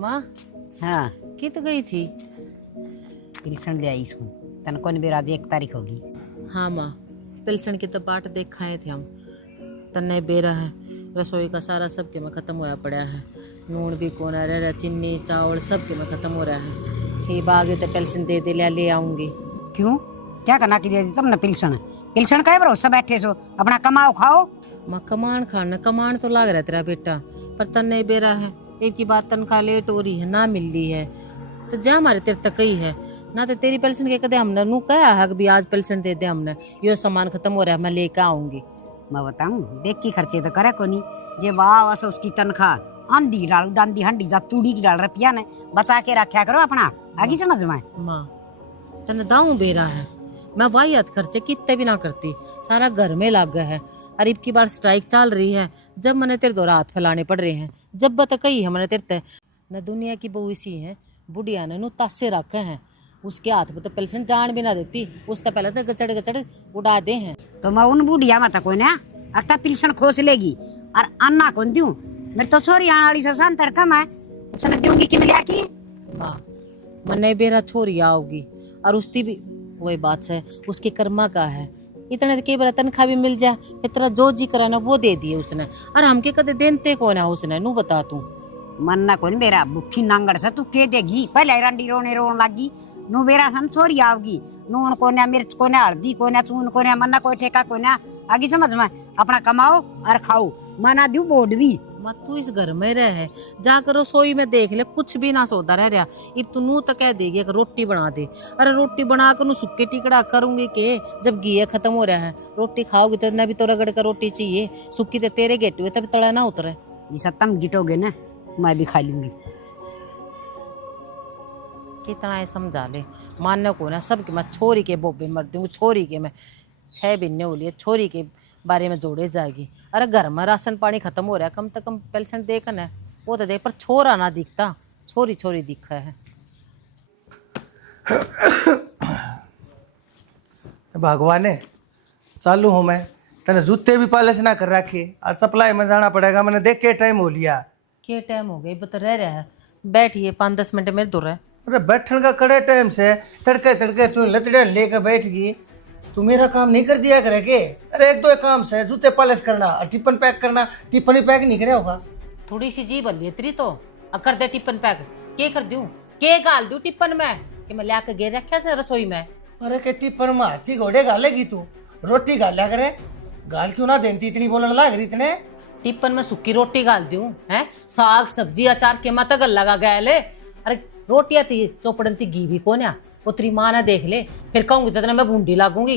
माँ हाँ कित गई थी? पिलसन ले आई इसको तन कौन भी आज 1 तारीख होगी। हाँ माँ, पिलसन की तो बाट देख आए थे हम। तन्ने बेरा है, रसोई का सारा सबके में ख़त्म होया पड़ा है। नून भी कौन आ रहा, चीनी चावल सबके में ख़त्म हो रहा है। ये बागे तो पिलसन दे दे ले आऊँगी। क्यों क्या करना की दे दी तुमने पिलसन? पिलसन का भरोसा बैठे सो अपना कमाओ खाओ। माँ कमान खाना कमान तो लाग रहा तेरा बेटा, पर तन्ने बेरा है। एक की बात तनख्वाह लेट हो रही है, ना मिल रही है तो जा हमारे तेरे तक ही है ना। तो तेरी पेंशन के कदे हमने नू कहा है कि भी आज पेंशन दे दे, हमने यो सामान खत्म हो रहा है मैं लेकर आऊंगी। मैं बताऊं देख की खर्चे तो करे कोनी जे वाह वैसे उसकी तनख्वाह आंधी डाल डांदी हंडी जा तूड़ी की डाल रुपया ने बचा के रखा करो अपना आगे समझ में। माँ तने दाऊं बेरा है, मैं वाहियात खर्चे कितने भी ना करती, सारा घर में लाग गया है। अरीब की बार स्ट्राइक चल रही है, जब मैंने तेरे दो रात फैलाने पड़ रहे हैं, जब बता कही है मैंने तेरे न दुनिया की बहू इसी है। बुढ़िया ने नू तासे रखे हैं, उसके हाथ में तो पेंशन जान भी ना देती, उससे पहले तो गचड़ गचड़ उड़ा दे हैं। तो मैं उन बुढ़िया मत कोई ना अक्ता पिलसन खोस लेगी और अन्ना कौन दूं? मेरे तो छोरी आने वाली ससान तड़का मैं उसने दूंगी कि मिला की माँ मने बेरा छोरी आओगी और उसकी भी वही बात है, उसके कर्मा का है। इतने के बार तनख्वाह भी मिल जाए, फिर तेरा जो जी करा ना वो दे दिए उसने, और हमके कदे देनते कौन है उसने नू बता तू। मन्ना कौन बेरा भूखी नांगड़ से तू के देगी पहले रंडी रोने रोन लगी नु बेरा सन छोरी आवगी नून कोने मिर्च कोने हल्दी कोने चून कोने मन्ना कोई ठेका कोने आगे समझ में अपना कमाओ और खाओ मना दू बोर्ड भी मत तू इस घर में रहे, जाकर रसोई में देख ले कुछ भी ना सौदा रह रहा। इब तू नू तो कह देगी कि रोटी बना दे, अरे रोटी बना कर नू सुक्के टिकड़ा करूंगी के जब घी खत्म हो रहा है। रोटी खाओगी तो न भी तो रगड़ कर रोटी चाहिए, सुक्की तो तेरे गेट हुए तब तड़ा ना उतरे। जिस तुम गिटोगे ना मैं भी खा लूंगी। कितना है समझा ले, मानने को ना सबके मैं छोरी के बोबे मर दूंगी, छोरी के मैं 6 महीने हो लिए छोरी के बारे में जोड़े जाएगी। अरे घर में राशन पानी खत्म हो रहा है, कम से कम पेंशन देखन है वो तो दे, पर छोरा ना दिखता, छोरी छोरी दिखा है। भगवान चालू हूँ मैं, तेने जूते भी पॉलिश ना कर रखे, आज सप्लाई में जाना पड़ेगा। मैंने देख के टाइम हो लिया। क्या टाइम हो गई बता रह रहा है, बैठिए 5-10 मिनट मेरे दूर है। अरे बैठन का कड़े टाइम से तड़के तड़के तू लतड़े लेकर बैठ गई, तू मेरा काम नहीं कर दिया करे के? अरे एक दो काम से जूते पॉलिश करना और टिफिन पैक करना, टिफिन ही पैक नहीं करे होगा। थोड़ी सी जी बंदी तेरी तो कर दे टिफिन पैक, के कर दूं के गाल दूं टिफिन में कि मैं लाके गे रखा से रसोई में। अरे के टिफिन में हाथी घोड़े गालेगी तू, रोटी गाला करे, गाल क्यों ना देती इतनी बोलने लग रही इतने। टिफिन में सूखी रोटी गाल दूं है, साग सब्जी अचार के मत गल लगा गए ले। अरे रोटियां थी चौपड़न थी घी भी कोन्या वो तेरी माँ ने देख ले, फिर कहूंगी तो मैं भूंडी लागूंगी।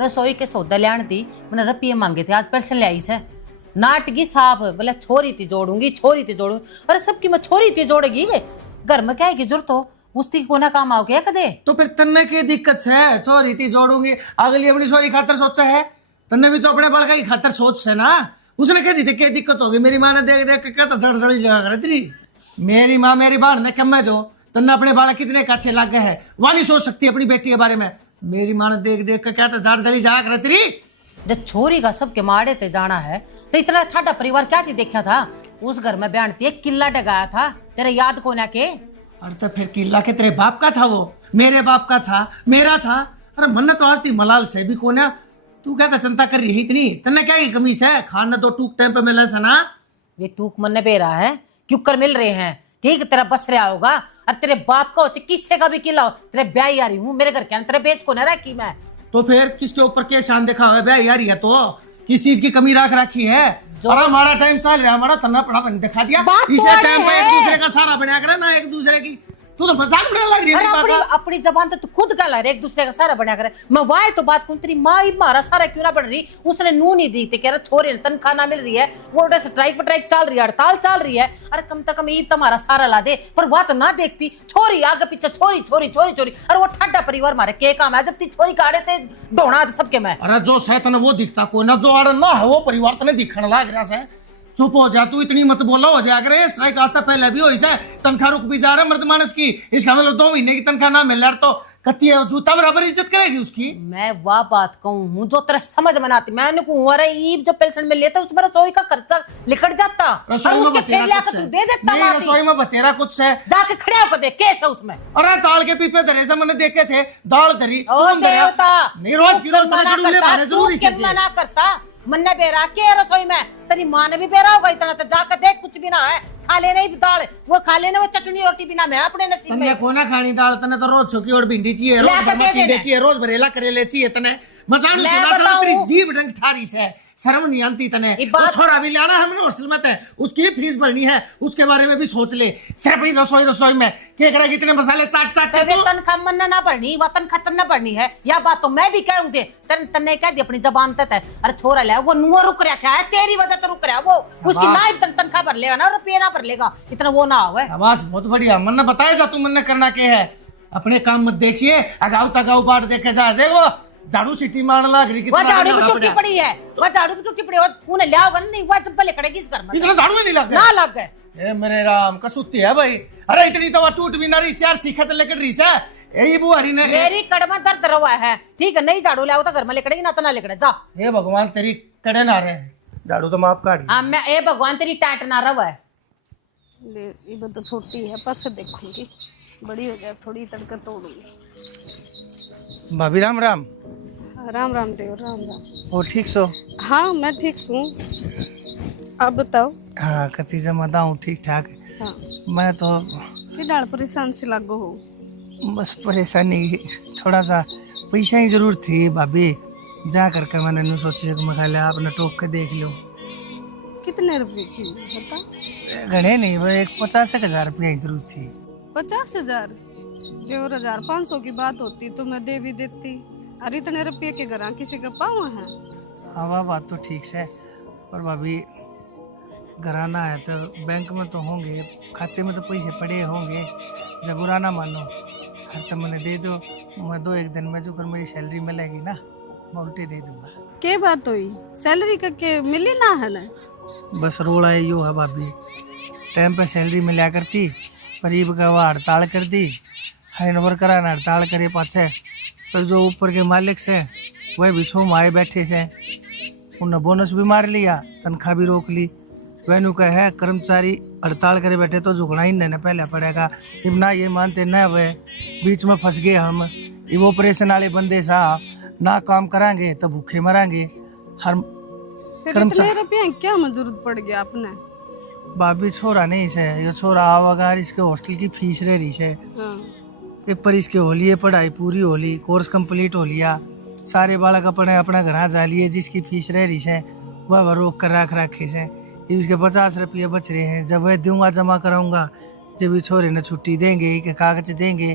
रसोई के सौदा लियान थी, मैंने रुपये मांगे थे, आज पेंशन ले आई से नाटगी साफ बोले छोरी थी जोड़ूंगी, छोरी थी जोड़ूंगी। अरे सबकी मैं छोरी थी जोड़ेगी, घर में क्या है की जरूरत हो उसकी कोना काम आओ क्या कदे। तो फिर तन्ने की दिक्कत है, छोरी थी जोड़ूंगी, अगली अपनी छोरी खातर सोचा है, तन्ने भी तो अपने बड़का की खातर सोच है ना। उसने कह दी थी क्या दिक्कत होगी, मेरी माँ ने देख देख के कहता जड़ जड़ी जगह करे तेरी। मेरी माँ मेरी बहन ने कम दो, तन्ने अपने बालक कितने काछे लग गए हैं, वह नहीं सोच सकती अपनी बेटी के बारे में। मेरी माँ ने देख देख के कहता जड़ जड़ी जगह करे तेरी। जब छोरी का सबके माड़े ते जाना है तो इतना ठाडा परिवार क्या थी देखा था। उस घर में बयान थी एक किला डगाया था, तेरे याद को ना के। अरे तो फिर किला के तेरे बाप का था, वो मेरे बाप का था, मेरा था। अरे मन तो आज थी मलाल से भी कोना, तू क्या चिंता कर रही है इतनी? तन्ने क्या की कमी है, खाना तो टूक टाइम पे मिला है ना। वे टूक मन पे रहा है क्यों कर मिल रहे हैं, ठीक तेरा बस रहा होगा। और तेरे बाप का हो किससे का भी किला हो, तेरे ब्याह आ रही हूँ मेरे घर के अंदर, तेरे बेच को न रखी मैं। तो फिर किसके ऊपर क्या शान देखा हुआ है ब्याह यार, है तो किस चीज की कमी रख रखी है? और हमारा टाइम चल रहा है, हमारा तन्ना पड़ा रंग दिखा दिया। इसे टाइम पे एक दूसरे का सारा बनाया करे ना, एक दूसरे की तू तो मजाक बनाने लग रही है। अपनी जबान तो तू खुद कर रहा है, एक दूसरे का सारा बनाया करे। मैं वाह तो बात कौन तेरी माँ ही मारा सारा क्यों ना बन रही, उसने नू नहीं दी थी कह रहा छोरे तनख्वाह ना मिल रही है, वो स्ट्राइक वट्राइक चल रही है, हड़ताल चल रही है। अरे कम से कम ईद तुम्हारा सारा ला दे, पर वह तो ना देखती, छोरी आगे पीछे छोरी छोरी छोरी छोरी। अरे वो ठाडा परिवार मारे के काम है, जब ती छोरी काटे थे ढोना सबके में। अरे जो सैतन वो दिखता कोई ना, जो आड़ ना है वो परिवार तने दिखने लग रहा है। चुप हो जा तू, इतनी मत बोलो हो जाया करे। स्ट्राइक आज तक पहले भी हो, इसे तनख्वाह रुक भी जा रहा है मर्द मानस की, इसका मतलब 2 महीने की तनख्वाह ना मिल रहा तो कत्ती है जूता बराबर इज्जत करेगी उसकी। मैं वह बात कहूँ हूँ जो तेरे समझ में ना आती। मैंने कहूँ अरे ईब जो पेंशन में लेता उसमें रसोई का खर्चा निकल जाता और रसोई में उसके फिर बतेरा लाकर कुछ तू है। दे देता नहीं, माटी। रसोई में बतेरा कुछ है। जाके खड़े होकर देख केस है उसमें। अरे दाल के पीपे धरे से मैंने देखे थे, दाल धरी ओ चून धरा। देवता, नहीं रोज की रोज मना डूले करता, मारने जरूरी तू से क्यों मना करता? मन्ने बेरा के रसोई में तेरी माँ ने भी बेरा होगा इतना, तो जाकर देख कुछ भी ना है। खा लेने ही दाल, वो खा लेने वो चटनी रोटी बिना मैं अपने नसीब तने में। को ना खानी दाल, तने तो रोज छोकी और भिंडी चाहिए, रोज लाकर दे टिंडे देना। चाहिए, रोज भरेला करेले चाहिए तने। मजानी मैं सुना सुना तेरी बताऊं। जीभ डंग ठारी से शर्म नहीं आती तने। ये वो बात- छोरा भी लाना है हमने हॉस्टल में ते, उसकी फीस भरनी है, उसके बारे में भी सोच ले। सिर्फ ही रसोई में क्या करेगी, इतने मसाले चाट चाट के तबे तू। तनख्वाह मन्ना ना भरनी, वतन खतन ना भरनी है। या बात तो मैं भी कहूँ दे, तन्ने कह दी अपनी जबान तक है। अरे छोरा ले वो नुआ रुक रहा क्या है, तेरी वजह तो रुक रहा है वो। उसकी ना ही तनख्वाह भर लेगा ना, रुपये ना भर लेगा, इतना वो ना हो। आवाज बहुत बढ़िया, मन्ना बताया जा तू मन्ना करना क्या है। अपने काम मत देखिए, अगाऊ तगाऊ बाट देखे जा। देखो झाड़ू सीटी मारने लग रही, वो कितना झाड़ू आगे की होना टूटी पड़ा। पड़ी है, वो झाड़ू की टूटी पड़ी है, उन्हें लिया होगा नहीं, वो जब पहले खड़ेगी इस घर में। इतना झाड़ू ही नहीं लग ना लग गए। ए मेरे राम कसुत्ती है भाई। अरे इतनी तो टूट भी ना रही, चार सीखत लेकर रही से यही बुआरी ने। मेरी कड़मा दर्द रवा है, ठीक है, नहीं झाड़ू लिया तो घर में लेकड़ेगी ना तो ना लेकड़े जा। हे भगवान तेरी कड़े ना रहे, झाड़ू तो माफ काढ़ी। हाँ मैं ए भगवान तेरी टाट ना रवा है। ये तो छोटी है, पास से देखूंगी, बड़ी हो जाए थोड़ी तड़का तोड़ूंगी। भाभी राम राम। राम राम देव, राम राम। वो ठीक सो? हाँ मैं ठीक हूँ, आप बताओ। हाँ कति जमाता हूँ ठीक ठाक। हाँ मैं तो कि डाल परेशान से लागो हो। बस परेशानी, थोड़ा सा पैसा ही जरूर थी भाभी। जा करके मैंने नु सोची कि मैं खाली आपने टोक के देख लूँ। कितने रुपए चाहिए बता। घने नहीं, वो एक 50,000 रुपया की जरूरत थी। 50,000? देवर 1,500 की बात होती तो मैं दे भी देती। अरे इतने रुपये के घर किसी का पाँव है? हाँ वह बात तो ठीक है, पर भाभी घराना है तो बैंक में तो होंगे, खाते में तो पैसे पड़े होंगे। जब बुरा ना मानो, हर तो मैंने दे दो। मैं 2-1 दिन में जो कर मेरी सैलरी मिलेगी ना, मैं उल्टी दे दूंगा। क्या बात हुई, सैलरी का के मिली ना है ना? बस रोड़ा यो है भाभी, टाइम पे सैलरी मिला करती, करीब का वह हड़ताल कर दी। हर वर्कर ने हड़ताल करे पाछे, तो जो ऊपर के मालिक से वह भी छो माए बैठे से, उन्हें बोनस भी मार लिया, तनख्वाह भी रोक ली। वैनु का है कर्मचारी हड़ताल करे बैठे तो झुकना ही नहीं पहले पड़ेगा। इब ना ये मानते न वे, बीच में फंस गए हम। ये ऑपरेशन वाले बंदे सा ना काम करांगे तो भूखे मरांगे। हर फिर इतने रुपये क्या में जरूरत पड़ गया आपने? भाभी छोरा नहीं से, ये छोरा आवागा, इसके हॉस्टल की फीस रह रही से। हाँ। पेपर इसके हो लिए, पढ़ाई पूरी हो ली, कोर्स कंप्लीट हो लिया, सारे बालक अपने अपना घर जा लिए। जिसकी फीस रह रही है वह रोक कर रख रखे से। इसके 50 रुपये बच रहे हैं, जब वह दूंगा जमा कराऊंगा, जब ये छोरे ने छुट्टी देंगे, के कागज देंगे,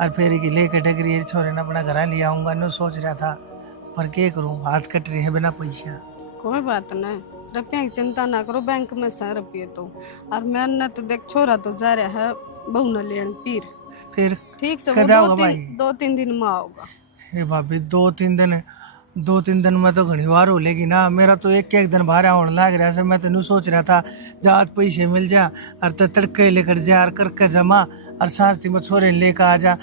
और फिर की लेकर डगरी छोरे ने अपना घर ले आऊँगा। न सोच रहा था, पर क्या करूँ, हाथ कट रहे हैं बिना पैसा। कोई बात नहीं, रुपया की चिंता ना करो, बैंक में 100 रुपये तो। और मैंने तो देख छोरा तो जा रहा है बहू न लेन पीर। फिर ठीक से कदा वो होगा भाई? 2-3 दिन में आओगा। हे भाभी 2-3 दिन में तो घनी बार हो लेगी ना। मेरा तो एक दिन बाहर होने लग रहा है। मैं तो नहीं सोच रहा था जहाँ पैसे मिल जा और तो तड़के लेकर जा और करके जमा और साथ में छोरे लेकर आ जा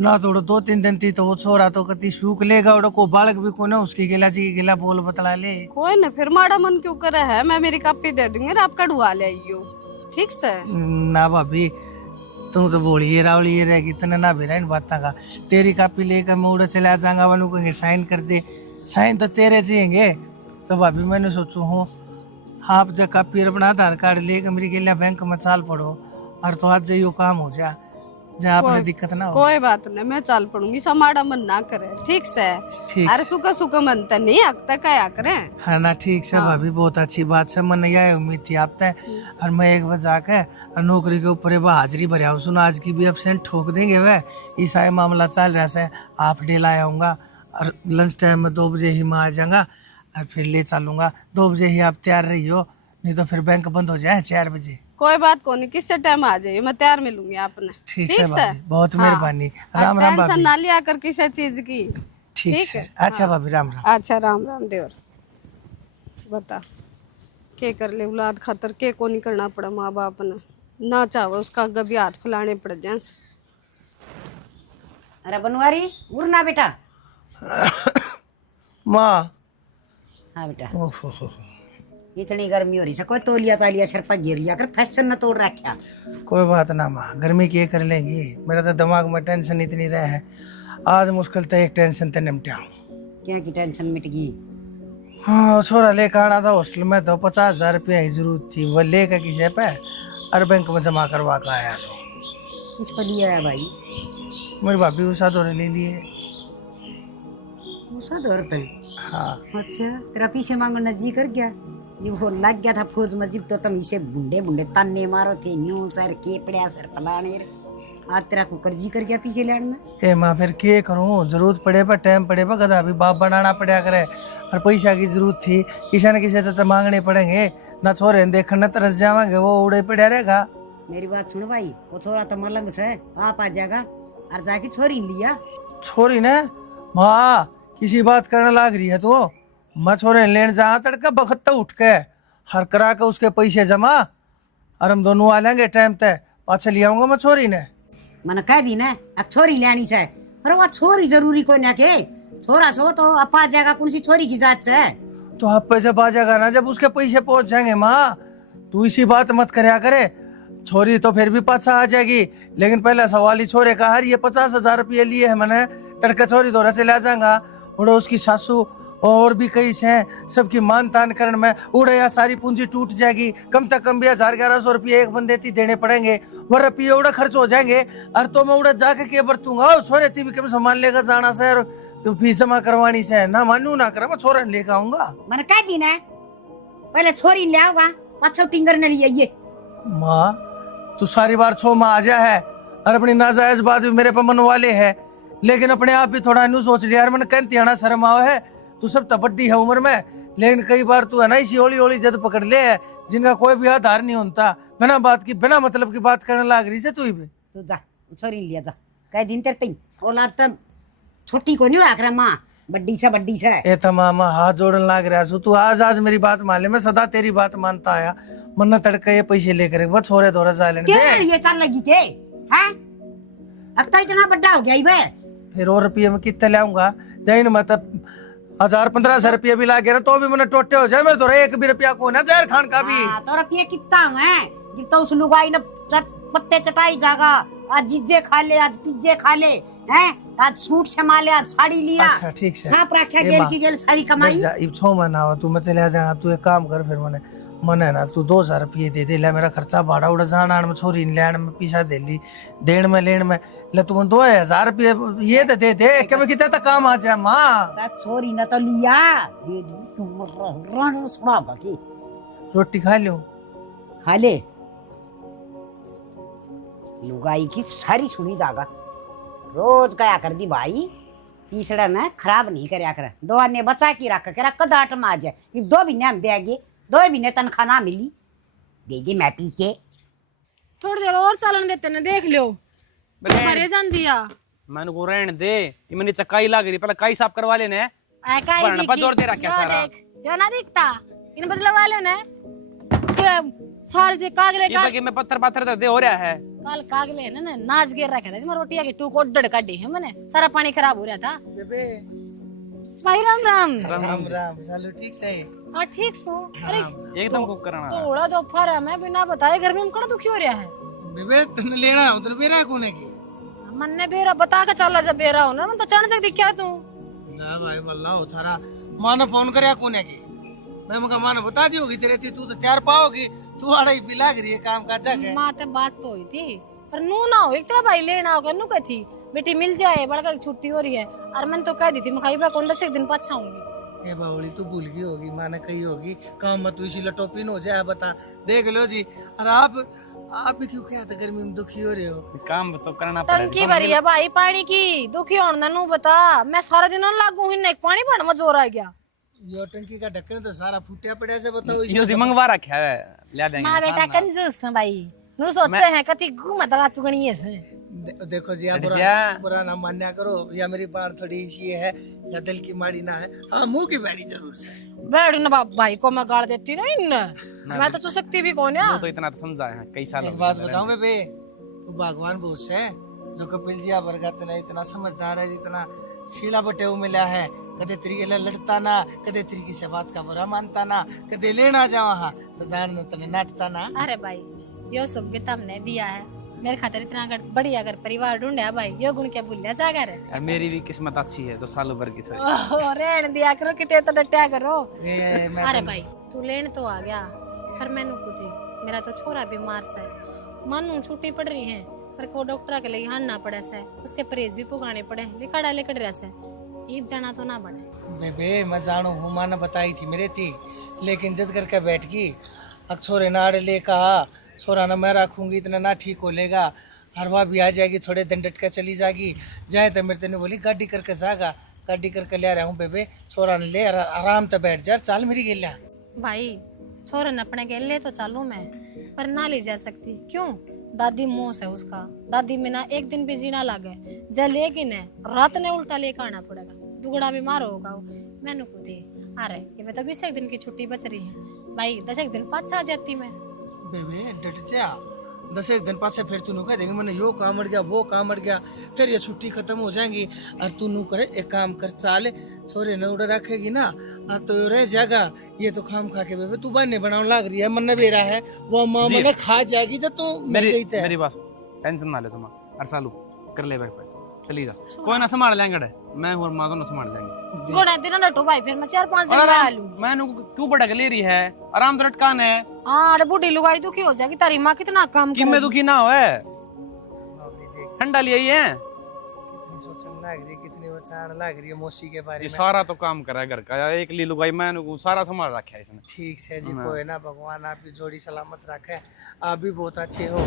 ना। तो 2-3 दिन थी तो वो छोरा तो कति सूख लेगा, और को बालक भी को ना उसकी गिला जी गिला बोल बतला ले। कोई ना, फिर माड़ा मन क्यों करे है, मैं मेरी कापी दे दूंगी और आप कढ़वा ले आइयो। ठीक से ना भाभी तू तो बोलिए रावलिए रहेगी, तने ना बेरा इन बातों का। तेरी कापी लेकर मैं उड़े चला जाऊंगा, वनु कहेंगे साइन कर दे, साइन तो तेरे चाहिए। तो भाभी मैंने सोचू हूँ आप जब कापी अपना आधार कार्ड लेकर मेरी गिला बैंक में चाल पड़ो, और तो आज जो काम हो जा, जहाँ अपने दिक्कत ना हो। कोई बात नहीं, मैं चाल पड़ूंगी, समाड़ा मन ना करे। ठीक से ठीक अरे सुखा सुखा मन तो नहीं हकता क्या करे। है ना, ठीक से भाभी, बहुत अच्छी बात है। मन यह उम्मीद थी आप तय, और मैं 1 बजे आके नौकरी के ऊपर हाजिरी भरिया हूँ। सुनो आज की भी एब्सेंट ठोक देंगे वह, ईसा ये मामला चल रहा है। हाफ डे लाया आऊँगा और लंच टाइम में 2 बजे ही मैं आ जाऊँगा और फिर ले चलूँगा। 2 बजे ही आप तैयार रही हो, नहीं तो फिर बैंक बंद हो जाए 4 बजे। कोई बात को नहीं, किससे टाइम आ जाइए, मैं तैयार मिलूंगी आपने। ठीक है भाभी, बहुत मेहरबानी। और राम राम टेंशन भाभी। ना लिया कर किसी चीज की। ठीक है, अच्छा भाभी, राम राम। अच्छा राम राम देवर। बता के कर ले औलाद खातर, के को नहीं करना पड़ा माँ बाप ने, ना चाहो उसका कभी हाथ फैलाने पड़ जाए। अरे बनवारी उड़ना बेटा। माँ हाँ बेटा, ओहो, इतनी गर्मी हो रही है, कोई तौलिया तालिया सर पर गिर लिया कर, फैशन न तोड़ रखा। कोई बात ना माँ, गर्मी की कर लेंगी। मेरा तो दिमाग में टेंशन इतनी रहे है, आज मुश्किल तो एक टेंशन तो निपटा हूँ। क्या की टेंशन मिट गई? हाँ, छोरा लेकर आना था हॉस्टल में, तो 50,000 रुपया की जरूरत थी, वो लेकर किसी पे और बैंक में जमा करवा कर आया। सो किसको लिया है भाई? मेरी भाभी उषा दौरे ले लिए। उषा दौड़ते? हाँ, अच्छा, तेरा पीछे मांगना जी कर गया? जब वो लग गया था फौज में, जब तो तुम इसे बुंडे बुंडे ताने मारो थे, न्यू सर के पड़िया सर फलाने। आज तेरा कुकर जी कर गया पीछे लड़ना। ए माँ फिर क्या करूँ, जरूरत पड़े पर टाइम पड़े पर गधा भी बाप बनाना पड़ा करे, और पैसा की जरूरत थी, किसी न किसी तो मांगने पड़ेंगे ना। छोरे देखने न तरस जावांगे, वो उड़े पड़ा रहेगा। मेरी बात सुन भाई, वो थोड़ा तो मलंग से आप आ जाएगा और जाके छोरी लिया। छोरी ने माँ किसी बात करने लाग रही है तो मैं छोरे लेने जा तड़का बखत उठ के हर करा के उसके पैसे जमा, और हम दोनों आ लेंगे टाइम तक, पाछे ले आऊंगा मैं छोरी ने। मैंने कह दी ना अब छोरी लेनी से, अरे वो छोरी जरूरी कोई ना के, छोरा सो तो अब आ जाएगा, कौन सी छोरी की जात से? तो आप पैसे पा जाएगा ना जब उसके पैसे पहुंच जाएंगे। माँ तू इसी बात मत करया करे, छोरी तो फिर भी पाछा आ जाएगी, लेकिन पहला सवाल ही छोरे का, हर ये 50,000 रुपये लिए है मैंने, तड़का छोरी दौरा से ले जाऊंगा। उड़े उसकी सासू और भी कई से सबकी मान तान करने में उड़े या सारी पूंजी टूट जाएगी। कम से कम भी 1,000-1,100 रुपये एक बंदे थी देने पड़ेंगे, वो रुपये उड़ा खर्च हो जाएंगे। और तो मैं उड़ा जाके के बरतूंगा, छोरे थी भी कम सामान लेकर जाना से, और फीस जमा करवानी से, ना मानू ना करा, मैं छोरा लेकर आऊंगा। मैंने कह दी ना पहले छोरी ले आओगा, पाछो टिंगर ने लिए ये। माँ तू सारी बार छो माँ आ जा है, और अपनी नाजायज बात भी मेरे पे मन वाले है, लेकिन अपने आप भी थोड़ा न्यू सोच लिया यार। मैंने कहती आना शर्म आवा है, तू सब तबड्डी है उम्र में, लेकिन कई बार तू है ना इसी होली होली जद पकड़ ले है, जिनका कोई भी आधार नहीं होता, बिना बात की बिना मतलब की बात करने लाग रही से तू भी। तू जा छोरी लिया जा, कह दिन तेरे तीन औलाद तब छोटी को नहीं आकर माँ, बड्डी से बड्डी से। ए तमाम हाथ जोड़न लाग रहा सु, तू आज आज मेरी बात मान ले, मैं सदा तेरी बात मानता आया। मन्ना तड़का ये पैसे लेकर वो छोरे दौरा जा लेने दे। ये चल लगी थे हैं, अब तो इतना बड़ा हो गया ही बे। फिर और रुपये में कितने लाऊंगा, जैन मतलब 1,000-1,500 रुपये भी लागे ना तो भी मैंने टोटे हो जाए। मैं तो एक भी रुपया को ना जहर खान का भी। तो रुपये कितना है, जब तो उस लुगाई ने पत्ते चटाई जागा, आज जिज्जे खा ले, आज पिज्जे खा ले हैं, आज सूट समा ले, आज साड़ी लिया। अच्छा ठीक है, सांप रखा गेल की गेल सारी कमाई। इब छो मना हो तू, मैं चले जाऊंगा। तू एक काम कर फिर, मैंने मन है ना तू 2,000 रुपये दे दे ले, मेरा खर्चा भाड़ा उड़ा जाना में, छोरी लैंड में पीछा दे ली, देन में लेन में ले, तू 2,000 रुपये ये तो दे दे कि मैं कितना तक काम आ जाए। माँ छोरी ने तो लिया दे दी, तू रण सुना बाकी रोटी खा लो, खा ले। लुगाई की सारी सुनी जागा, रोज कया कर दी भाई, तीसरा ने खराब नहीं करया कर, दो ने बचा के रखा कर, कदाट में आ जाए, 2 महीने हम देंगे, 2 महीने तनख्वाह ना मिली, दे दी मैं पी के। थोड़ी देर और चलन देते ने, देख लो मरे जान दिया। मैंने को रहने दे, ये मैंने चकाई लग रही, पहले काई साफ करवा लेने। जोर दे रखा सारा, यो ना दिखता इन बदला वाले ने सारे जे कागले का ये मैं पत्थर दे हो रहा है। काल कागले है ना नाच गिर रखा था, इसमें रोटियां की टू कोड काटी है मैंने, सारा पानी खराब हो रहा था। बेबे भाई राम राम। राम राम, चलो ठीक से। हाँ ठीक सो। अरे एकदम कुक कराना थोड़ा दोपहर है, मैं बिना बताए घर में हम कड़ा दुखी हो रहा है। बेबे तने लेना उधर बेरा कोने की, मन ने बेरा बता के चला, जब बेरा हो ना मैं तो चढ़ सकती क्या तू ना भाई वल्ला हो थारा मानो फोन करया कोने की, मैं मका मानो बता दी होगी तेरे थी, तू तो तैयार पाओगी, तू आड़ा ही पिला रही है काम का जगह। माँ ते बात तो हुई थी, पर नू ना हो, एक तरह भाई लेना होगा, नू कही थी बेटी मिल जाए, बड़का की छुट्टी हो रही है, और मैंने तो कह दी थी मैं खाई बा कौन 10 दिन पाछा आऊंगी। ए बावली तू भूल गई होगी, माँ ने कही होगी काम मत इसी लटोपी न हो जाए। बता देख लो जी, और आप भी क्यों क्या गर्मी में दुखी हो रहे हो? काम तो करना टंकी भरी है भाई पानी की, दुखी होना नू बता, मैं सारा दिन लागू ही पानी भरने में जोर आ गया। ये टंकी का ढक्कन तो सारा फूटिया पड़ा से, बताओ ये मंगवा रखा है, ले देंगे। माँ बेटा कंजूस है भाई, नू सोचे हैं कति घूमत लगा चुगनी है से। देखो जी आप बुरा ना मान्या करो, या मेरी बात थोड़ी सी है, या दिल की माड़ी ना है, हाँ मुंह की बैठी जरूर से। बैठ ना भाई को मैं गाड़ देती ना इन, मैं तो चुसकती भी कौन है। तो इतना तो समझा है कई साल। एक बात बताऊं बेबे, तू भगवान बहुत से जो कपिल जी वर्गा इतना समझदार है, इतना शीला बटे मिला है, कदे तरीके लड़ता ना, कदे तरीके से बात का बुरा मानता ना, कदे लेना जावा हाँ तो जान तने नाटता ना। अरे भाई यो सुख भी तुमने दिया है, मेरे खातिर इतना अगर बढ़िया अगर परिवार ढूंढा भाई, यो गुण क्या भूलिया जागा रे। मेरी भी किस्मत अच्छी है तो सालों भर की छोरी। ओह, रहने दिया करो किते तो डटया करो। मैं अरे भाई तू लेन तो आ गया, पर मैनू कुछ मेरा तो छोरा बीमार से मानू छुट्टी पड़ रही है, पर को डॉक्टर के लिए हारना पड़े से, उसके परहेज भी पुगाने पड़े, लिखड़ा लेकड़ रहे से ईब जाना तो ना बने। बेबे मैं जानू हूँ, माँ ने बताई थी मेरे थी, लेकिन जिद करके बैठ गई। अब छोरे नाड़े ले कहा छोरा ना मैं रखूंगी इतना ना ठीक हो लेगा, हर बार भी आ जाएगी, थोड़े दिन डट के चली जाएगी, जाए तो मेरे तेने बोली गाड़ी करके जागा, गाड़ी करके ले रहा हूँ बेबे, छोरा ने ले आराम से बैठ जा, चाल मेरी गेलिया। भाई छोरन अपने के ले तो चालू मैं, पर ना ले जा सकती, क्यों? दादी मोस है उसका, दादी में ना एक दिन भी जीना लागे, जल लेकिन है रात ने उल्टा लेकर आना पड़ेगा, दुगड़ा बीमार होगा वो। मैंने खुद ही अरे ये तो 20 दिन की छुट्टी बच रही है भाई, 10 दिन पाछा आ जाती मैं। बेबे डट जा, 10 दिन पाछे फिर तू कह देंगे मैंने यो काम अड़ गया वो काम अड़ गया, फिर ये छुट्टी खत्म हो जाएंगी। और तू नू करे एक काम कर, चाल छोरे ने उड़े रखेगी ना और तो रह जाएगा, ये तो खाम खा के बेबे तू बहाने बनाने लग रही है, मन बेरा है वो माँ मैंने खा जाएगी जब तू मिल गई थे। मेरी बात टेंशन ना ले तुम, और सालू कर ले बैठ चली जा, कोई ना संभाल लेंगे, मैं और माँ दोनों संभाल लेंगे। गोड़ा दिन नटो भाई, फिर मैं 4-5 दिन में आ लूंगी। मैं क्यों बड़ा ले रही है, आराम तो लटकान है। हाँ अरे बूढ़ी लुगाई दुखी हो जाएगी, तारी माँ कितना काम कि मैं दुखी ना होए, ठंडा लिया ही है। कितनी सोचने लग रही है, कितनी बचाने लग रही है मौसी के बारे ये में। सारा तो काम करा है घर का, यार एक लीलू भाई मैं सारा संभाल रखा है इसने। ठीक से जी, कोई ना भगवान आपकी जोड़ी सलामत रखे, आप भी बहुत अच्छे हो।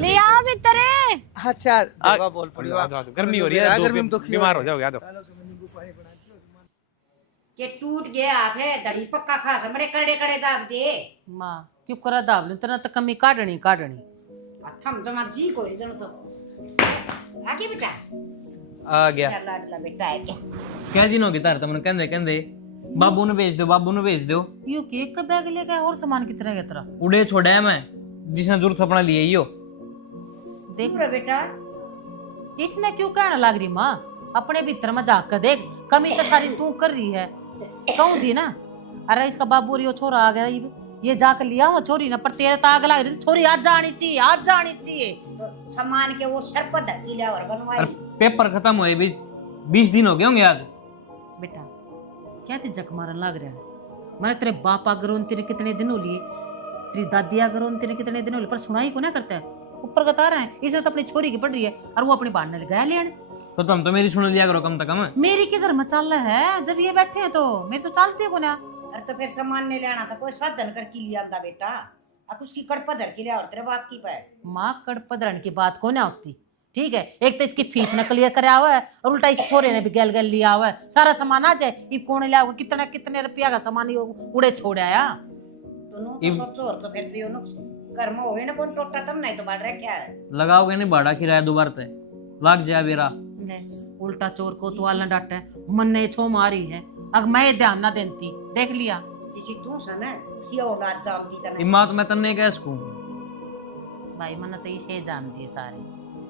ले आ भीतरे। अच्छा देवा बोल पड़ी, गर्मी हो रही है, गर्मी में तो बीमार हो जाओगे। के टूट गया हाथ है, दड़ी पक्का खास बड़े कड़े कड़े दाब दे माँ क्यों करा दाब लूं, तना तो कमी काटनी थम जमा जी कोई जनो तो आगे बेटा आ गया मेरा लाडला बेटा है क्या। क्या दिन हो गए तार तमने कहंदे कहंदे बाबू ने भेज दो, बाबू ने भेज दो। यो केक का बैग लेके आया और सामान कितना है तेरा? उड़े छोड़ा है मैं, जिसने जरूरत अपना लिए ही हो। देख पूरा बेटा इसने क्यों कहना लग रही माँ, अपने भीतर में झाँक कर देख, कमी तो सारी तू कर रही है, कहूँ थी ना। अरे इसका बाबू रियो छोरा आ गया, ये जाकर लिया हो छोरी ना, पर तेरे ताग लग रही छोरी आज जानी चाहिए, आज जानी चाहिए। सामान के वो सर पर धक्की लिया और बनवाई। पेपर खत्म हुए भी 20 दिन हो गए होंगे आज। बेटा क्या ते जक मारन लग रहा है? मैंने तेरे बाप अगर तेरे कितने दिन हो लिए, तेरी दादी अगर तेरे कितने दिन हो लिए, पर सुनाई को ना करता है, ऊपर बता रहा है। इसे तो अपनी छोरी की पड़ रही है और वो अपनी बाढ़ गया लेने। तो तुम तो मेरी सुन लिया करो कम से कम। मेरी के घर में चल रहा है, जब ये बैठे हैं तो मेरी तो चलती है को ना। अरे तो फिर सामान नहीं लेना था, कोई साधन करके लिया था बेटा, अब उसकी कड़पा धर के लिया और तेरे बाप की पे। माँ कड़पदरण की बात को ना होती, ठीक है? एक तो इसकी फीस न क्लियर करा हुआ है और उल्टा इस छोरे ने भी गैल गैल लिया हुआ है, सारा सामान आ जाए ये कौन लिया होगा, कितना कितने रुपया का सामान उड़े छोड़ाया। दोनों सोचो और तो फिर तो नुकसान घर में होए ना कौन टोटा तब नहीं तो बढ़ रहा क्या है। लगाओगे नहीं भाड़ा किराया दोबारा ते लग जाए बेरा। उल्टा चोर को तो आलना डांटे, मन ने छो मारी है, अगर मैं ध्यान ना देती देख लिया। जिसी तू सन है उसी औलाद जामती तने। इम्मा तो मैं तन्ने कह सकूं भाई मन तो इसे जानती है सारी,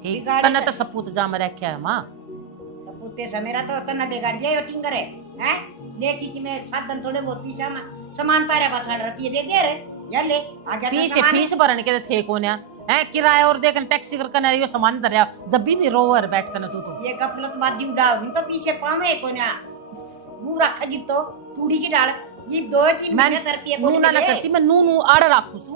ठीक बिगाड़ी तने कर। तो सपूत जाम रखा है माँ। सपूते से मेरा तो तना बिगाड़ दिया यो टिंगर है लेकी कि मैं साधन थोड़े बहुत पीछा में सामान तारे 12 रुपये दे दे रे यार ले आ गया फीस सामान। फीस भरने के थे को ना है, किराया और देखन टैक्सी करके ना यो सामान धरया, जब भी रोवर बैठ कर तू तो ये गफलतबाजी उड़ाओ तो पीछे पावे को ना मुंह रखा जी तो तूड़ी की डाल ये 2-3 महीने तरफिए नू ना करती, मैं नू आड़ राखू सू।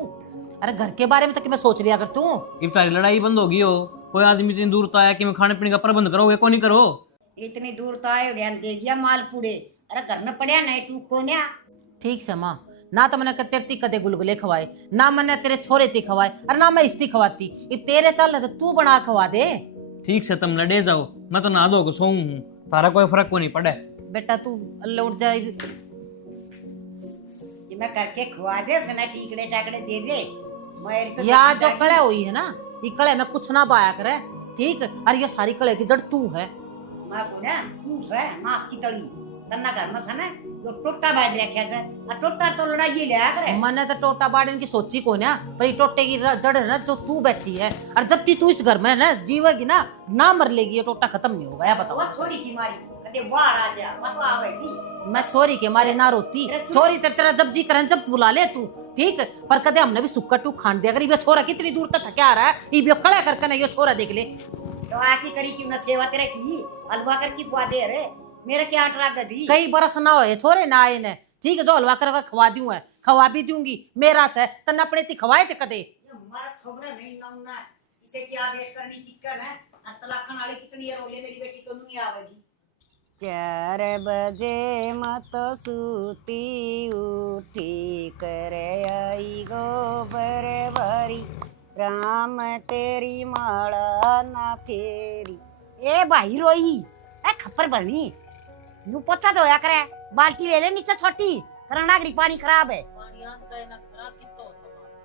अरे घर के बारे में तो मैं सोच लिया कर तू। कि तारी लड़ाई बंद होगी हो, कोई आदमी इतनी दूर तो आया कि मैं खाने पीने का प्रबंध करोगे को नहीं करो। इतनी दूर तो आए ध्यान दे गया मालपुड़े, अरे घर में पड़या नहीं टूक को ना। ठीक से माँ, ना तो मैंने तेरे कदे गुलगुले खवाए, ना मैंने तेरे छोरे ती खवाए, और ना मैं इसती खवाती। ये तेरे चल रहे तो तू बना खवा दे। ठीक से तुम लड़े जाओ, मैं तो नहा धो के सोऊं हूं, तारा कोई फर्क को नहीं पड़े। बेटा तू लौट जाए, ये मैं करके खुआ दे सना टीकड़े टाकड़े दे दे मैं तो या जो कड़े हुई है ना, ये कड़े में कुछ ना पाया करे, ठीक? और ये सारी कड़े की जड़ तू है। मां को ना तू से मांस की तली तन्ना घर में सना यो टोटा बैठ रखा से आ टोटा तो लड़ाई ले करे। मैंने तो टोटा बाड़न की सोची को ना, पर ये टोटे की जड़ है ना जो तू बैठी है, और जब तू इस घर में है ना जीवेगी ना मर लेगी, ये टोटा खत्म नहीं होगा। या बताओ वो छोरी की मारी कदे वाह राजा मत आवेगी। मैं सोरी के मारे ना रोती, छोरी तेरा जब जी करे जब बुला ले तू, ठीक। पर कदे हमने भी सुक्का टू खान दिया। अगर ये छोरा कितनी दूर तक थके आ रहा है, ये खड़ा करके ना ये छोरा देख ले। तो आकी करी क्यों ना सेवा तेरे की हलवा कर की बुआ दे रे मेरे क्या अटरा गदी। कई बरस ना होए छोरे ना आए ने, ठीक है। जो हलवा कर खवा दूं है, खवा भी दूंगी, मेरा से तन अपने ती खवाए थे कदे। हमारा थोबरा नहीं नमना इसे क्या वेट करनी सिक्कन है। तलाखन वाले कितनी है रोले मेरी बेटी तो नहीं आवेगी। 4 बजे मत सूती उठी करे आई गोबर भरी राम तेरी माला ना फेरी। ए भाई रोई ए खप्पर बनी नू पोछा धोया करे बाल्टी ले ले नीचे छोटी करनागरी पानी खराब है।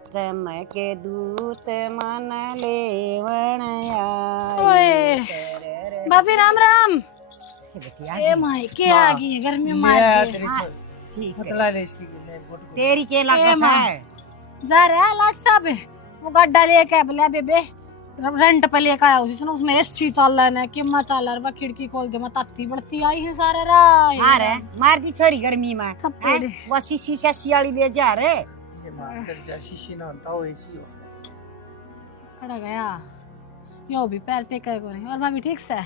प्रेम के दूत मन लेवण आए। भाभी राम राम। बेटिया ए माई के आ गई है गर्मी मार के। ठीक है मतला ले इसकी फोटो। तेरी के लागत है जा रहा है लाट साहब वो गड्ढा लेके बोले बेबे रेंट पे लेके आया उसमें एसी चल रहा है किम्मा चल रहा है। खिड़की खोल दे मैं ताती बढ़ती आई है सारे राय। हां रे मार दी छोरी गर्मी में कपड़े वो शीशी से सियाली ले जा रे। ये मार कर जा शीशी ना होता हो ऐसी हो। खड़ा गया यो भी पैर टेका करे। और भाभी ठीक से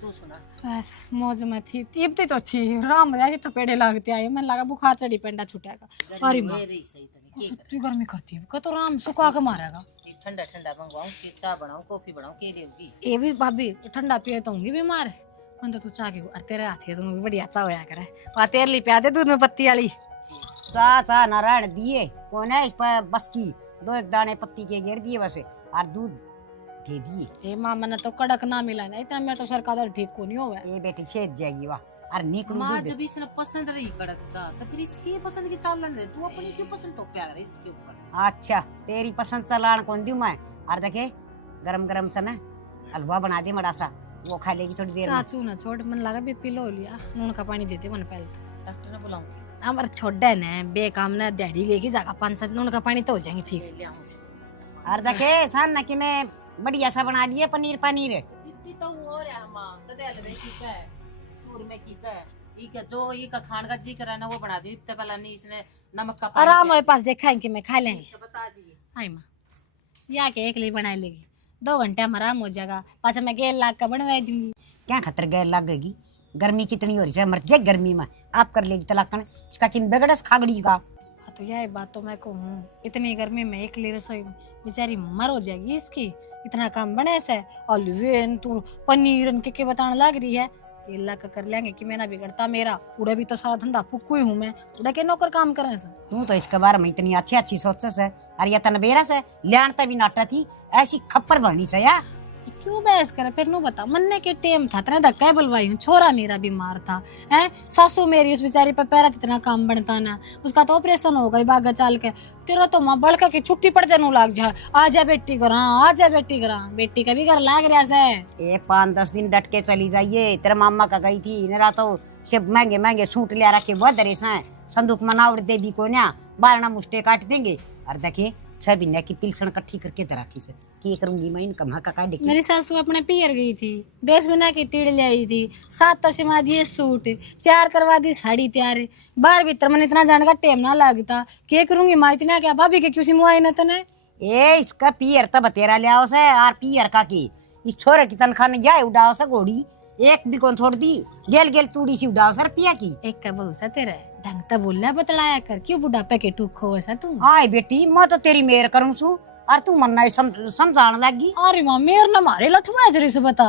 तू सुना बस मौज में थी तीबती तो थी राम राजी थपेड़े लागते आए मन लगा बुखार चढ़ी पेंडा छुटेगा। अरे मां कितनी गर्मी करती है का तो राम सुखा के मारेगा। ठंडा ठंडा मंगवाऊं कि चाय बनाऊं कॉफी बनाऊं के देगी। ये भी भाभी ठंडा पिए तो होंगी बीमार मन तो तू चाह के और तेरे हाथ के तुम भी बढ़िया चाह होया करे वा तेरे लिए पिया दे दूध में पत्ती वाली चा नारायण दिए कौन है इस पर बस की 2-1 दाने पत्ती के गिर दिए बस और दूध दे दिए। ए मां मैंने तो कड़क ना मिला ना इतना मैं तो सरकार ठीक को नहीं होगा। ये बेटी सेज जाएगी वाह और निकलू मां जब इसने पसंद रही कड़क चाह तो फिर इसकी पसंद की चाल लेने दे। तू अपनी क्यों पसंद तो प्यार है इसके ऊपर। अच्छा तेरी पसंद चलान कौन दूं मैं। और देखे गरम गरम सा ना हलवा बना दे बड़ा सा वो खा लेगी थोड़ी देर में। चाचू ना छोड़ मन लगा बीपी लो लिया नून का पानी देते मन पहले तो डॉक्टर ने बुलाऊंगी। हमारे छोड़े ने बेकाम ने दिहाड़ी लेके जागा 5-7 नून का पानी तो हो जाएंगे ठीक। ले आऊं और देखे सान ना कि मैं बढ़िया सा बना लिए पनीर बीपी तो हो रहा है मां कदे ले ठीक है चूर में की का ई का जो ई का खान का जी करा ना वो बना दी। इतने पहले नहीं इसने नमक का पानी आराम मेरे पास देखा है कि मैं खा लेंगे। बता दिए। हाय मां या के एक लिए बना लेगी 2 घंटे में आराम हो जाएगा पास मैं 1 लाख का बनवा दूंगी। क्या खतर गैर लगेगी गर्मी कितनी हो रही है मर जाए गर्मी में आप कर लेगी तलाकन इसका किन बिगड़स खागड़ी का। तो यह बात तो मैं कहूँ इतनी गर्मी में एक लिए रसोई बेचारी मर हो जाएगी इसकी इतना काम बने से और तू पनीर के बताने लग रही है। ये अल्लाह का कर लेंगे कि मैं ना बिगड़ता मेरा उड़े भी तो सारा धंधा फुक्कू ही हूँ मैं उड़े के नौकर काम करे से। तू तो इसके बारे में इतनी अच्छी अच्छी सोचस है और ये तनबेरा से लियानता भी नाटा थी ऐसी खप्पर भरनी से या क्यों बहस करे फिर नु बता मन्ने के टेम था तेरा धक्का बुलवाई हूँ छोरा मेरा बीमार था है सासू मेरी उस बेचारी पर पैरा इतना काम बनता ना उसका तो ऑपरेशन हो गई बागा चाल के तेरा तो माँ बड़का की छुट्टी पड़ देने लग जा आ जा बेटी करा आ जा बेटी करा बेटी का भी घर लाग रहा से। एक 5-10 दिन डट के चली जाइए तेरे मामा का गई थी मेरा तो सब महंगे महंगे सूट ले रखे बहुत दरेस हैं संदूक मनावड़ देवी को ना 12 मुश्ते काट देंगे और देखे 6 महीने की पिलसन इकट्ठी करके रखी से की करूंगी मैं इनकम का काट देगी। मेरी सासू अपने पियर गई थी 10 महीना की तीड़ ले आई थी 7 तस्मा दिए सूट 4 करवा दी साड़ी तैयार बाहर भीतर मन इतना जाने का टेम ना लगता के करूंगी माँ इतना क्या भाभी के क्यों मुआई न तने ए इसका पियर तब तेरा ले आओ से और पियर का की इस छोरे की तनखा ने जाए उड़ाओ से घोड़ी एक भी कौन छोड़ दी गेल गेल तूड़ी सी उड़ाओ सर पिया की एक का बहु सा तेरा ढंग तो बोलना बतलाया कर क्यों बुढ़ापे के टूक हो ऐसा तू। हाय बेटी मैं तो तेरी मेहर करूं सु और तू मन नहीं समझाने लगी। अरे माँ मेर न मारे लठवा जरी से बता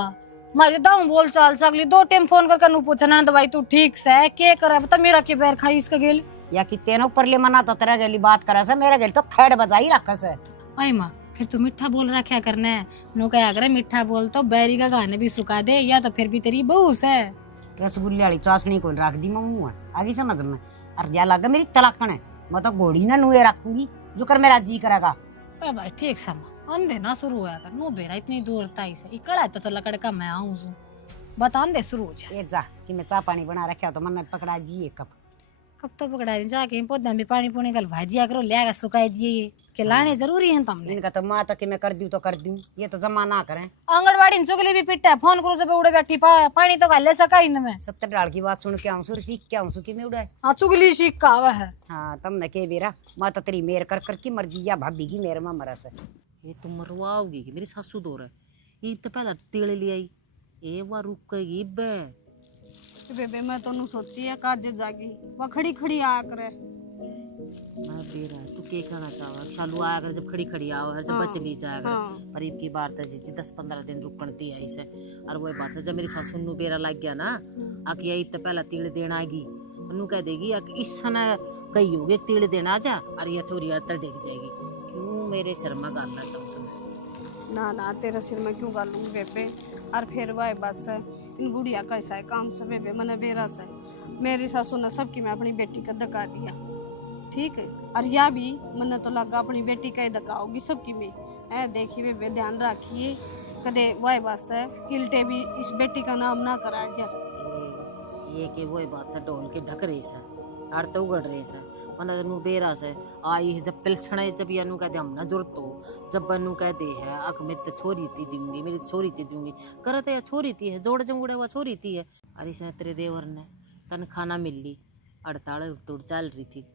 मारे दाऊ बोल चाल सकली 2 टाइम फोन कर कनु पूछना ना दवाई तू ठीक से के करे बता मेरा के पैर खाई इसका गेल या कि तेनो ऊपर ले मना तो तेरा गेली बात करा से मेरा गेल तो खेड़ बजाई रखा से। आई माँ फिर तू मीठा बोल रखा करना है नो क्या करे मीठा बोल तो बैरी का गाने भी सुखा दे या तो फिर भी तेरी बहू से रसगुल्ले वाली चाशनी को रख दी मम्मू आगे समझ में और क्या लगा मेरी तलाकन है मैं तो घोड़ी ना नुए रखूंगी जो कर मेरा जी करेगा। ए भाई ठीक समा अंधे ना शुरू होया कर नो बेरा इतनी दूर ताई से इकड़ा तो लकड़ का मैं आऊं सु बतान दे शुरू हो जाए। ये जा कि मैं चाय पानी बना रखा तो मन पकड़ा जी एक कप। कब तो पकड़ा जाके पौधा में पानी पुनी गलवा दिया करो, लिया सुखाई दिए के लाने जरूरी है तुमने। इनका तो माँ तक मैं कर दूं तो कर दूं, ये तो जमा ना करें। आंगनबाड़ी में चुगली भी पिट्टा है, फोन करो सब उड़े बैठी पानी तो ले सका ही न मैं। 70 डाल की बात सुन के आऊं सुर सीख के आऊं सुखी में उड़ाए। हाँ चुगली सीख का आवा है। हाँ तुमने के बेरा माँ तो तेरी मेर कर की मर्जी या भाभी की मेरे में मरा से। ये तुम मरवाओगी कि मेरी सासू दो रहा है। ये तो पहला तेल ले आई, ये वह रुकेगी बे। बेबे मैं तो सोची है काज जागी वह खड़ी खड़ी आया करे। मैं बेरा तू के कहना चाहो, शालू आया कर जब खड़ी खड़ी आओ हर जब बच ली जाया कर। पर इब की बार तो जी 10-15 दिन रुकन दी है इसे। और वही बात है जब मेरी सासू नु बेरा लग गया ना आके आई तो पहला तिल देना आएगी, नु कह देगी आके इस समय कही होगे तिल देना आ जा और ये चोरी तर डेग जाएगी। क्यों मेरे सिर में गालना सब समय। ना तेरे सिर में क्यों गालूंगी बेबे। और फिर वह बात है इन बुढ़िया कैसा है काम से बेबे मैंने बेरा से मेरी सासू ने सबकी मैं अपनी बेटी का धक्का दिया, ठीक है। और या भी मैंने तो लगा अपनी बेटी का ही धक्का होगी सबकी में। ऐ देखिए बेबे ध्यान रखिए कदे वह बात है किल्टे भी इस बेटी का नाम ना करा जा। ये के वही बात से ढोल के ढक रही से और तो उगड़ रही से मन नु बेरा से आई है जब पिलसण जब या नु कह दे हम ना जुड़त हो जब बनू कह दे है अख में तो छोरी ती दूंगी मेरी छोरी ती दूंगी करते या छोरी ती है जोड़ जंगुड़े हुआ छोरी ती है। अरे से तेरे देवर ने तन खाना मिल ली हड़ताल तुड़ चल रही थी।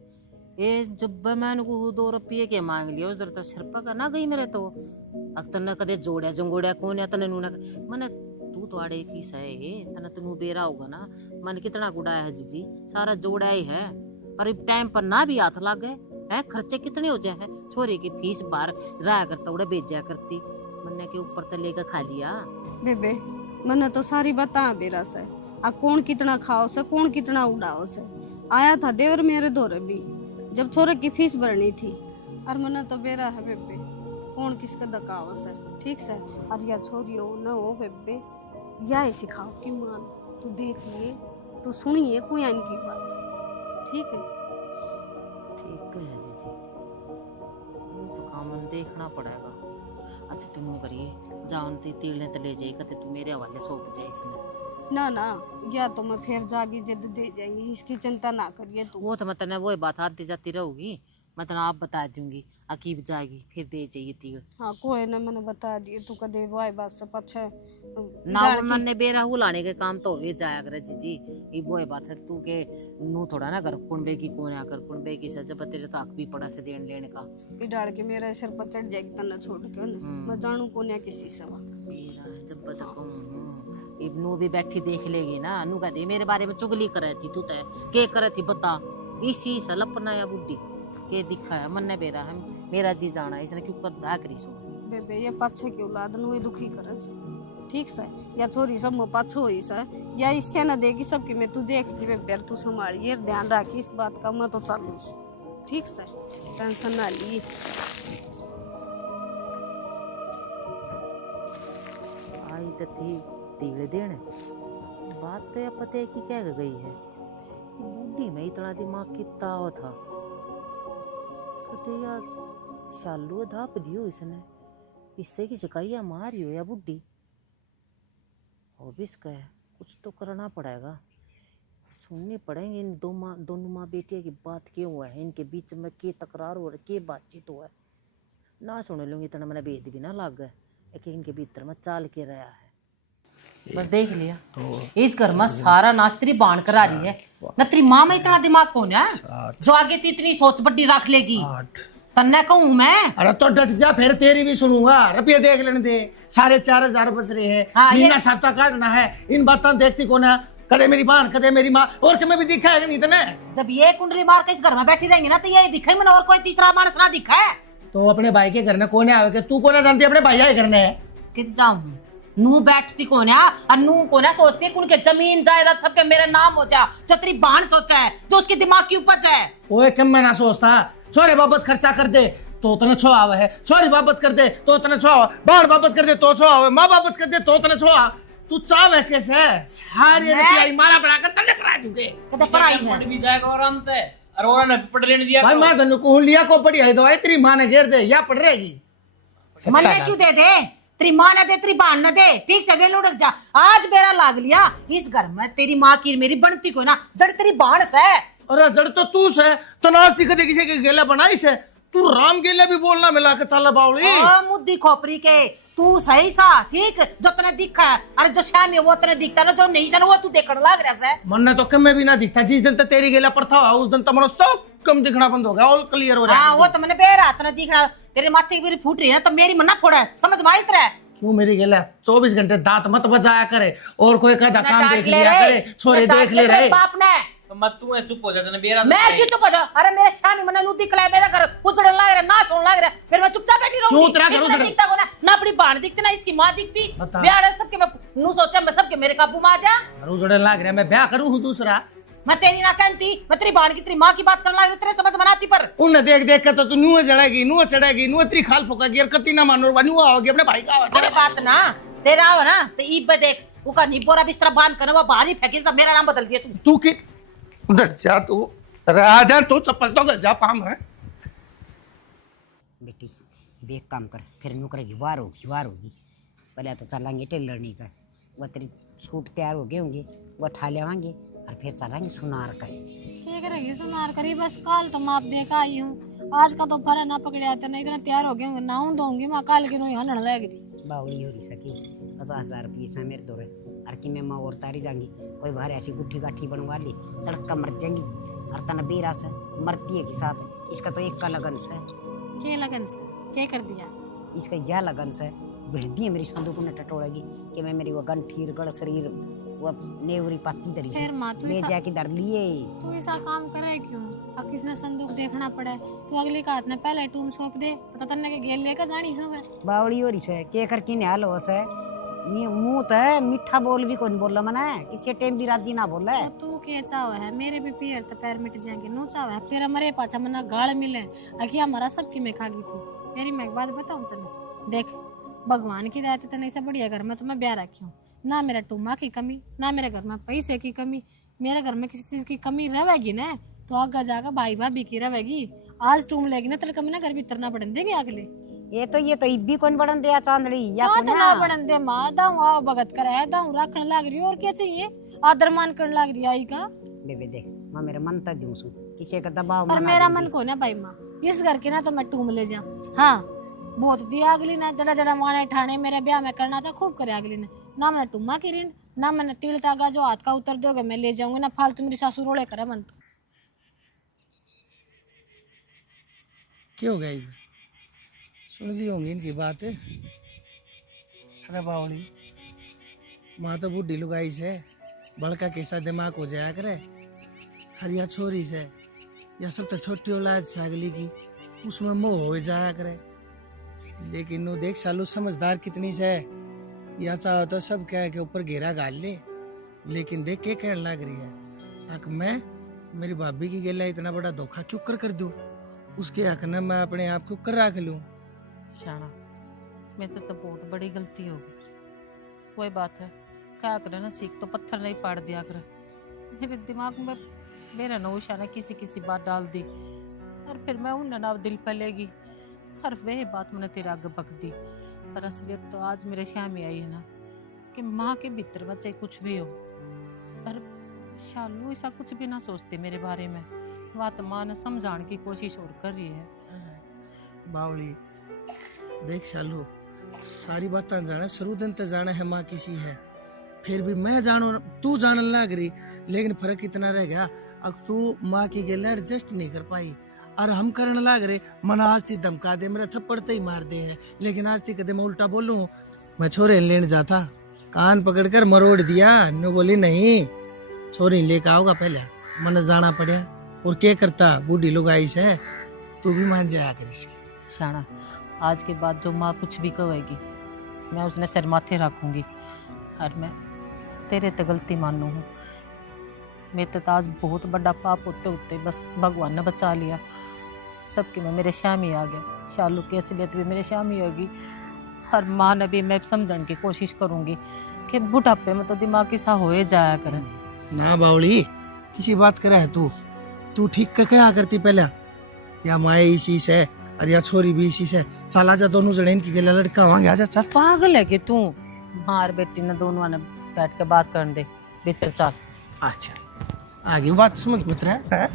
ये जब मैंने को 2 रुपये के मांग लिया उधर तो सिर पका ना गई मेरे तो अख तन कदे जोड़िया जंगुड़िया कौन है तने नूना मैंने तू तो आड़े की सहे तना तनु बेरा होगा ना मन कितना गुड़ाया है जीजी सारा जोड़ा ही है। पर इब टाइम पर ना भी हाथ लग गए है खर्चे कितने हो जाए है। छोरी की फीस बाहर रहा करता उड़े भेजा करती मन्ने के ऊपर तो लेकर खा लिया। बेबे मैंने तो सारी बता बेरा से अब कौन कितना खाओ से कौन कितना उड़ाओ से आया था देवर मेरे दौरे भी जब छोरे की फीस भरनी थी। और मैंने तो बेरा है बेबे कौन किसका धकाओ से, ठीक से। और या छोरी हो न हो बेबे या ही सिखाओ कि मान तू देख लिए तू सुनिए कोई की बात, ठीक है। ठीक है जीजी तो काम देखना पड़ेगा। अच्छा तुम करिए जान ती तीड़ने तो ले जाएगा तो तू मेरे हवाले सौंप जाए इसने। ना या तो मैं फिर जागी जिद दे जाएंगी इसकी चिंता ना करिए तू। वो तो मतलब वही बात आती जाती रहूगी मतलब आप बता दूंगी अकीब जाएगी फिर दे जाइए तीड़। हाँ कोई ना मैंने बता दिए तू कदे वाई बात से पछे ना मन ने बेरा हुलाने के काम तो हो ही जाया करे जीजी। ये वो बात है तू के नू थोड़ा ना कर कुंबे की कोने आकर कुंबे की सजा तेरे तो हक भी पड़ा से देन लेने का कि डाल के मेरे सिर पर चढ़ जाएगी तना छोड़ के ना मैं जानू कोने किसी से बेरा जब बताऊं इब्नू भी बैठी देख लेगी ना नू कहती मेरे बारे में चुगली करे थी तू तय के करे थी बता इसी से लपना या बुड्ढी के दिखा है मन ने बेरा है मेरा जी जाना इसने क्यों कदा करी सो। बेबे ये पाछे की औलाद नु दुखी करे ठीक से या छोरी सब में पाछो होई से या इससे ना देगी सबकी मैं तू देख ली बेबे तू संभालिए ध्यान रखी इस बात का मैं तो चालू ठीक से टेंशन ना ली। आई तो थी तीड़े देने बात तो पते की कह गई है बूढ़ी में इतना दिमाग कितना हो था यार शालू धाप दियो इसने इससे की शिकायत मारी हो या बुढ़ी और भी इसका है कुछ तो करना पड़ेगा सुनने पड़ेंगे इन दोनों माँ बेटिया की बात क्यों हुआ है इनके बीच में के तकरार हो रहा है के बातचीत हुआ है ना सुन लूँगी इतना मैंने भेद भी ना लग गए एक इनके भीतर में चाल के रहा है। बस देख लिया तो इस घर में सारा नास्त्री बाण करा रही है न तेरी माँ में इतना दिमाग कौन है जो आगे तू इतनी सोच बड्डी रख लेगी तन्ने कहूँ मैं। अरे तो डट जा फिर तेरी भी सुनूंगा रुपये देख लेने दे 4,500 बच रहे हैं महीना साप्ता काटना है इन बातों देखती कौन है कदे मेरी बहन कदे मेरी माँ और तुम्हें भी दिखा है नहीं इतने जब ये कुंडली मार के इस घर में बैठी रहेंगी ना तो ये दिखा मैंने और कोई तीसरा मानस ना दिखा है। तो अपने भाई के घर में कौन है तू कौन जानती अपने भाई के घर में कित जाऊँ नू बैठती कौन है और नू कौन है सोचती है उनके जमीन जायदाद सबके मेरे नाम हो जा जो तेरी बहन सोचा है जो उसके दिमाग की उपज है। ओए कम मैं ना सोचता छोरे बाबत खर्चा कर दे तो तने छो आवे है छोरी बाबत कर दे तो तने छो बाढ़ बाबत कर दे तो छो आवे माँ बाबत कर दे तो तने छो तू चावे कैसे सारी रुपया मारा बना कर तने करा दूंगे कदे पढ़ाई है भी जाएगा आराम से अरोरा ने पढ़ लेने दिया भाई मैं तने को लिया को पढ़ी है दवाई तेरी माँ ने घेर दे या पढ़ रहेगी मन में क्यों दे तेरी माँ न दे, तेरी बहन न दे, ठीक से वे लुढ़क जा। आज बेरा लाग लिया इस घर में, तेरी माँ की मेरी बनती को ना, जड़ तेरी बहन से। अरे जड़ तो तू से, तो नास्ती कदे किसी के गेला बनाई से, तू राम गेला भी बोलना मिला के चला बावली। मुद्दी खोपरी के तू सही सा, ठीक जो तने दिखा है, अरे जो शाम है वो तने दिखता ना, जो नहीं सन वो तू देखने लग रहा है। मन ने तो कम में भी ना दिखता, जिस दिन तक तेरी गेला पर था उस दिन तो मनो सब कम दिखना बंद हो गया, ऑल क्लियर हो रहा है। हाँ वो तो मैंने बेरा तने दिखना, तेरे माथे की मेरी फूट रही है तो मेरी मन्ना फोड़ा है, समझ में आई तेरे? क्यों मेरी गेला 24 घंटे दांत मत बजाया करे, और कोई का काम देख लिया करे, छोरे देख ले रहे बाप ने। तो मत तू चुप हो जा, तने बेरा मैं क्यों चुप हो जाऊं? अरे मेरे शामी मने नू दिखला मेरा घर उजड़न लग रहा है, ना सुन लग रहा है, फिर मैं चुपचाप बैठी रहूंगी। क्यों तेरा घर इसने उजड़? दिखता को ना अपनी बहन दिखती ना इसकी माँ दिखती, बता। ब्याह सबके मैं नू सोचा मैं सबके मेरे काबू में आ जा। उजड़े लाग रहा, मैं ब्याह करूं हूं दूसरा। मैं तेरी ना कहती, मैं तेरी बहन की तेरी माँ की बात करने लग रही, तेरे समझ में आती पर उन्हें देख देख के तो तू नुआ चढ़ेगी, नुआ चढ़ेगी, नुआ तेरी खाल फुकागी, और कति ना मानो नुआ होगी अपने भाई का। तेरे बात ना तेरा हो ना तो ईब देख उका निपोरा बिस्तरा बांध कर वो बाहर ही फेंकी तो मेरा नाम बदल दिया तू की उधर जा, तू राजा तो चप्पल तो गल जा पाम है। बेटी बेक काम कर, फिर यूँ करेगी वार होगी। पहले तो चलेंगे टेलरनी का, वह तेरी सूट तैयार हो गए होंगे, वह ठा लेवांगे और फिर चलेंगे सुनार का। क्या करेगी सुनार करी, बस काल तो माप दे का आई हूँ, आज का तो फरा ना पकड़े तो नहीं इतना तैयार हो गए नाउन दूंगी मैं काल की नुई हनन लगेगी। बावली हो रही सकी 50,000 रुपये से मेरे दौरे और कि मैं माँ और तारी जाएंगी, कोई बाहर ऐसी गुट्ठी गाठी बनवा ली तड़का मर जाएंगी, और तना बेरा से मरती है कि साथ इसका तो एक का लगन से। क्या लगन से क्या कर दिया? इसका यह लगन से भिड़ दी है मेरी संदूक में टटोड़ेगी कि मैं मेरी वो गंठीर गढ़ शरीर वो नेवरी पाती दरी से फिर माँ तू ले ऐसा- जाके धर लिए। तू ऐसा काम करे क्यों? अब किसने संदूक देखना पड़े, तू अगले का हाथ में पहले टूम सौंप दे तो तन्ने के गेल लेकर जानी सब। बावली हो रही से के कर की निहाल हो से मुंह तो है मीठा बोल भी कौन बोला मना किसी टाइम भी राजी ना बोला है। तू क्या चाव है, मेरे भी पैर तो पैर मिट जाएंगे, नो चाव है तेरा मरे पाछा मना गाड़ मिले अकिया हमारा सबकी में खा गई थी। मेरी मैं एक बात बताऊं तने, देख भगवान की दया तने ऐसा बढ़िया घर में तो मैं ब्याह रखी हूँ, ना मेरा टूमा की कमी ना मेरे घर में पैसे की कमी, मेरे घर में किसी चीज की कमी रहेगी ना तो आगे जाकर भाई भाभी की रहेगी। आज टूम लेगी ना तेरे कमी ना घर भीतर ना बढ़न देंगे अगले। ये तो इब्बी कौन बढ़न दिया चांदड़ी या क्या कोना? तना बढ़न दे माँ दाऊ आओ भगत करे दाऊ रखने लग रही और क्या चाहिए, आदर मान करने लग रही आई का। बेबे देख माँ मेरा मन तक दूं किसी का दबाव पर मना मेरा देंगी। मन को ना भाई माँ इस घर के ना तो मैं टूम ले जा। हाँ बहुत दिया अगली ने जड़ा जड़ा माने ठाणे मेरे ब्याह में करना था खूब करे अगली ने, ना मैंने टूमा की ऋण ना मैंने टील तागा जो हाथ का उतर दोगे मैं ले जाऊंगी, ना फालतू मेरी सासू रोड़े करे मन। क्यों गई सुन जी होंगी इनकी बात। अरे बावली माँ तो बूढ़ी लुगाई से बड़का कैसा दिमाग हो जाया करे, हरिया छोरी से या सब तो छोटी औलाद से अगली की उसमें मोह हो जाया करे। लेकिन नो देख सालू समझदार कितनी से या चाहो तो सब कह के ऊपर घेरा गाल ले, लेकिन देख के कहने लग रही है हक मैं मेरी भाभी की गेला इतना बड़ा धोखा क्यों कर दूं, उसके हक न मैं अपने आप को कर रख लूं। शाना मेरे तो बहुत बड़ी गलती होगी, कोई बात है क्या करे ना, सीख तो पत्थर नहीं पाड़ दिया करे। मेरे दिमाग में मेरा नौशा ने किसी बात डाल दी और फिर मैं उन ना दिल पे लेगी और वही बात मैंने तेरे आगे बक दी। पर असलियत तो आज मेरे शामी आई है ना कि माँ के भीतर में चाहे कुछ भी हो, पर शालू ऐसा कुछ भी ना सोचते मेरे बारे में, बात माँ ने समझाने की कोशिश और कर रही है। बावली देख शालू सारी बातें जाने शुरू दिन तक जाने है माँ किसी है, फिर भी मैं जानो तू जानने लग रही, लेकिन फर्क इतना रह गया अब तू माँ की गेला एडजस्ट नहीं कर पाई और हम करने लग रहे मना आज थी धमका दे मेरा थप्पड़ ही मार दे है, लेकिन आज थी कदम उल्टा बोलूं मैं छोरे लेने जाता कान पकड़कर मरोड़ दिया, नो बोली नहीं छोरी लेकर आओगा पहले मन जाना पड़े और क्या करता बूढ़ी लोग आई से तू भी मान जाया कर इसकी। शाना आज के बाद जो माँ कुछ भी कहेगी मैं उसने सिर माथे रखूंगी और मैं तेरे तो गलती मानू हूँ, मेरे तो आज बहुत बड़ा पाप होते होते बस भगवान ने बचा लिया, सबके में मेरे शामी आ गया, शालू की असलियत भी मेरे शामी होगी और माँ ने भी मैं समझने की कोशिश करूँगी कि बुढ़ापे में तो दिमाग की सा हो जाया करे। ना बावली किसी बात करे है तू ठीक का क्या करती पहले या माए इसी से अरे यार छोरी भी इसी से चल आजा दोनों जने इनकी गले लड़का वहां आजा चल। पागल है कि तू मार बेटी ने दोनों ने बैठ के बात करने दे भीतर चल। अच्छा आगे बात समझ में उतरा है?